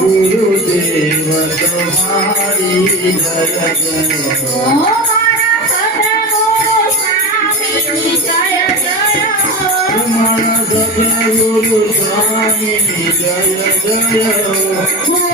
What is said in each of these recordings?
ગુરુદેવ તમારી જય જય હો ગુરુદેવ જય જય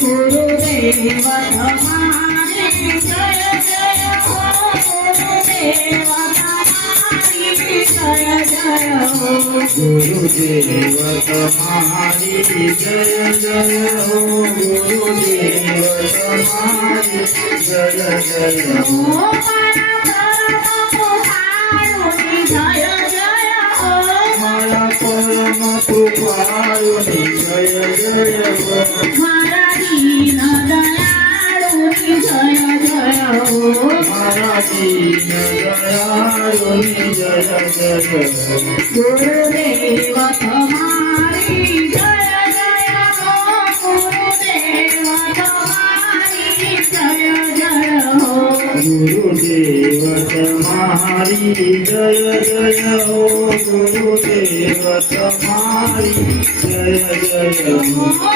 ગુરુદેવ તમારી જય જય ગુરુદેવ તમારી જય જય હો ગુરુદેવ તમારી જય જય હો મારા પરમ કૃપાળુની જય જય હો गुरुदेव तुम्हारी जय जय हो गुरुदेव तुम्हारी जय जय हो गुरुदेव तुम्हारी जय जय हो गुरुदेव तुम्हारी जय जय हो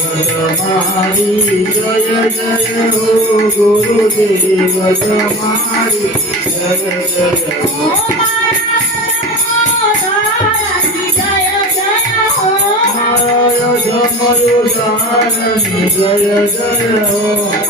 તમારી જય જય હો મારા જમયો જાનની જય જય હો મારા નાથની જય જય હો ગુરુદેવ તમારી જય જય હો ગુરુદેવ તમારી જય જય હો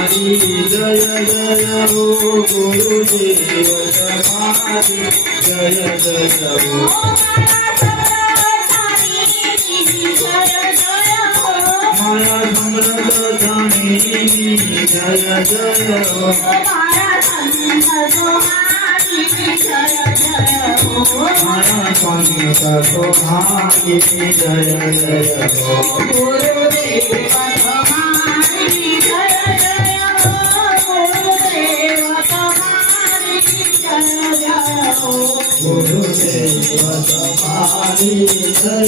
हरी जय जय हो गुरुदेव हरी जय जय हो माया समरत जाणी जय जय हो माया समरत जाणी जय जय हो गुरुदेव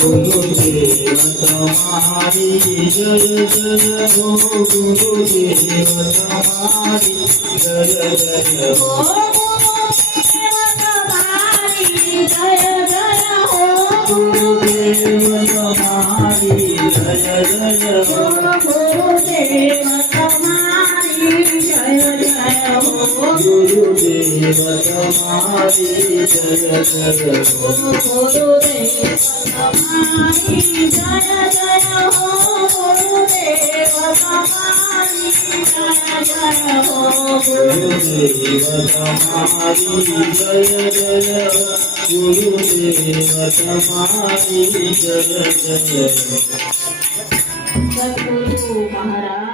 Guru Devata Mahari, Jaya Jaya Om. Guru Guru Maharaj.